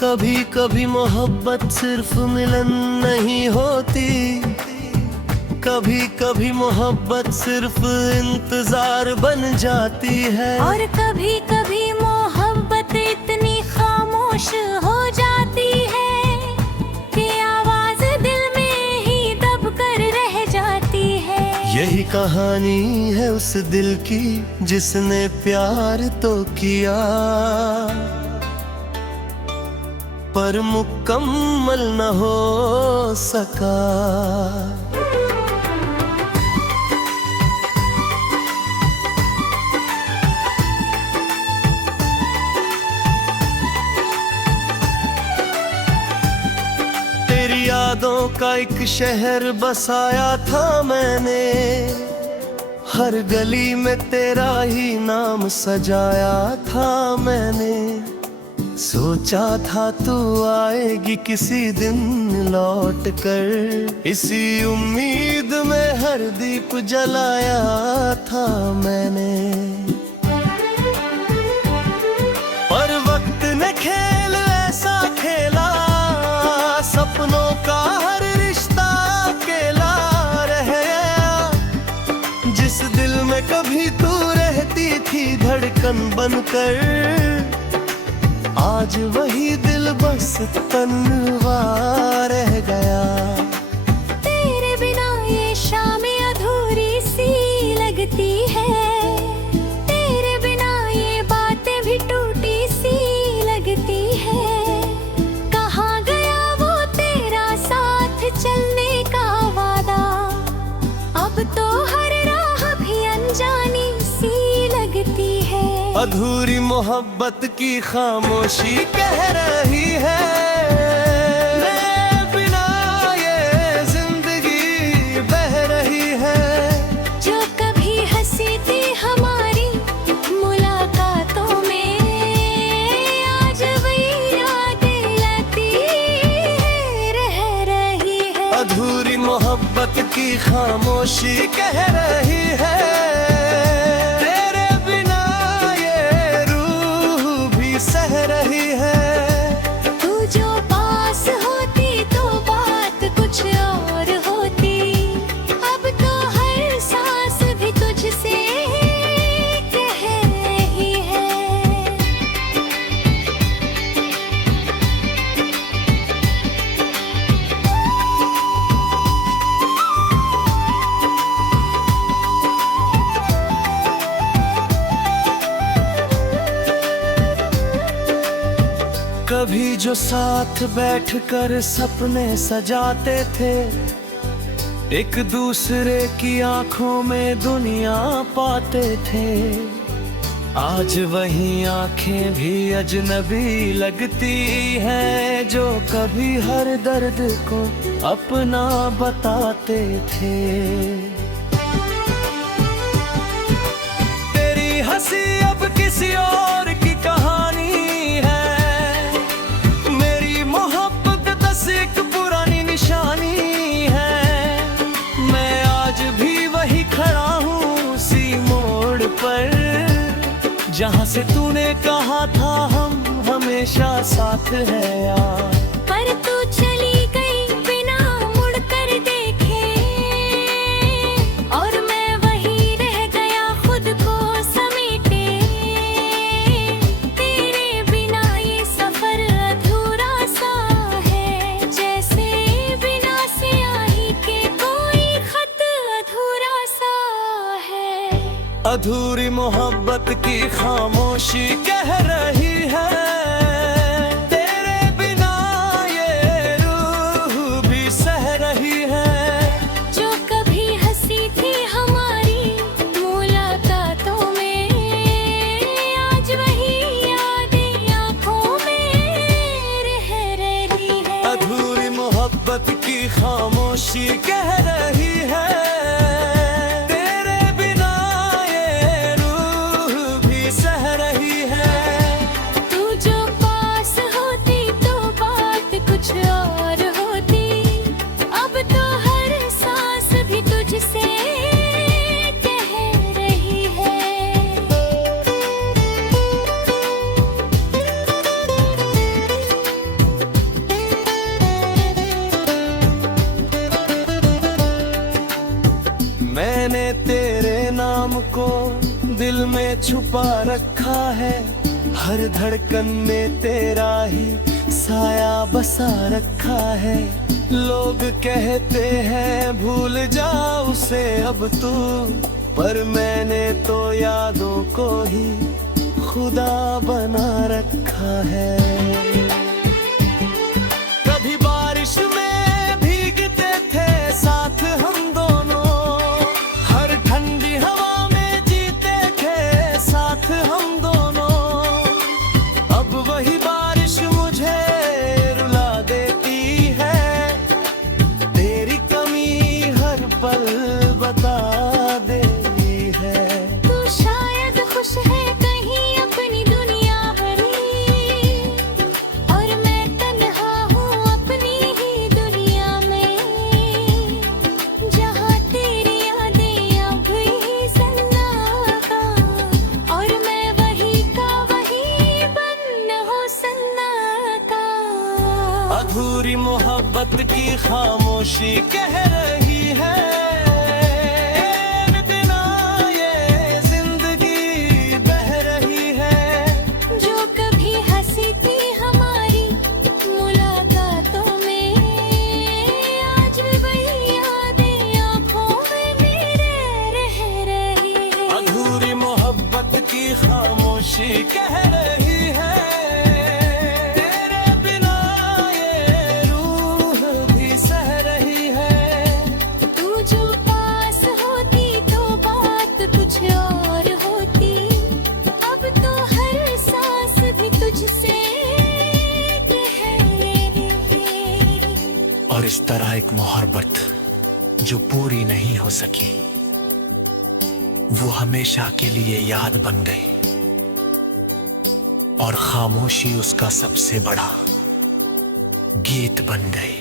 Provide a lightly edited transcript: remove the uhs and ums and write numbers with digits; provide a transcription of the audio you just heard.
कभी कभी मोहब्बत सिर्फ मिलन नहीं होती, कभी कभी मोहब्बत सिर्फ इंतजार बन जाती है। और कभी कभी मोहब्बत इतनी खामोश हो जाती है कि आवाज दिल में ही दब कर रह जाती है। यही कहानी है उस दिल की जिसने प्यार तो किया पर मुकम्मल न हो सका। तेरी यादों का एक शहर बसाया था मैंने, हर गली में तेरा ही नाम सजाया था मैंने। सोचा था तू आएगी किसी दिन लौट कर, इसी उम्मीद में हर दीप जलाया था मैंने। पर वक्त ने खेल ऐसा खेला, सपनों का हर रिश्ता अकेला रह गया। जिस दिल में कभी तू रहती थी धड़कन बनकर, आज वही दिल बस तन्हा रह गया। तेरे बिना ये शामें अधूरी सी लगती है, तेरे बिना ये बातें भी टूटी सी लगती है। कहाँ गया वो तेरा साथ चलने का वादा, अब तो हर राह भी अनजानी सी लगती है। अधूरी मोहब्बत की खामोशी कह रही है, मेरे बिना ये जिंदगी बह रही है। जो कभी हंसी थी हमारी मुलाकातों में, आज वही यादें आती रह रही है। अधूरी मोहब्बत की खामोशी कह रही है, सह रही है। तू जो पास होती तो बात कुछ और होती, अब तो हर सांस भी तुझसे कह रही है। कभी जो साथ बैठकर सपने सजाते थे, एक दूसरे की आंखों में दुनिया पाते थे। आज वही आंखें भी अजनबी लगती हैं, जो कभी हर दर्द को अपना बताते थे। तेरी हंसी अब किसी और की कहानी है, एक पुरानी निशानी है। मैं आज भी वही खड़ा हूँ उसी मोड़ पर, जहाँ से तूने कहा था हम हमेशा साथ हैं यार। पर तू चली गई बिना मुड़ कर देखे, और मैं वही रह गया खुद को समेटे। तेरे बिना ये सफर अधूरा सा है, जैसे बिना स्याही के कोई खत अधूरा सा है। अधूरी मोहब्बत की खामोशी कह रही है, तेरे बिना ये रूह भी सह रही है। जो कभी हंसी थी हमारी मुलाकातों में, आज वही यादें आंखों में रह रही है। अधूरी मोहब्बत की खामोशी कह रही है, दिल में छुपा रखा है, हर धड़कन में तेरा ही साया बसा रखा है। लोग कहते हैं भूल जा उसे अब तू, पर मैंने तो यादों को ही खुदा बना रखा है। कभी बारिश में भीगते थे साथ हम दोनों, हर ठंडी हवा में जीते थे साथ हम दोनों। अब वही बारिश मुझे रुला देती है, तेरी कमी हर पल बता देती है। तू शायद खुश है कहीं अपनी दुनिया भरी, और मैं तन्हा हूँ अपनी ही दुनिया में, जहाँ तेरी यादें अब ही सन्नाटा, और मैं वही का वही बन हो सन्नाटा। अधूरी मोहब्बत की खामोशी कह रही है, तेरे बिना ये जिंदगी बह रही है। जो कभी हंसी थी हमारी मुलाकातों में, आज भी वही यादें आँखों में मेरे रह रही है। अधूरी मोहब्बत की खामोशी कह रही है, तेरे बिना ये रूह भी सह रही है। तू जो पास होती तो बात कुछ और होती, अब तो हर सांस भी तुझसे कह रही है। और इस तरह एक मोहब्बत जो पूरी नहीं हो सकी, वो हमेशा के लिए याद बन गई, और खामोशी उसका सबसे बड़ा गीत बन गई।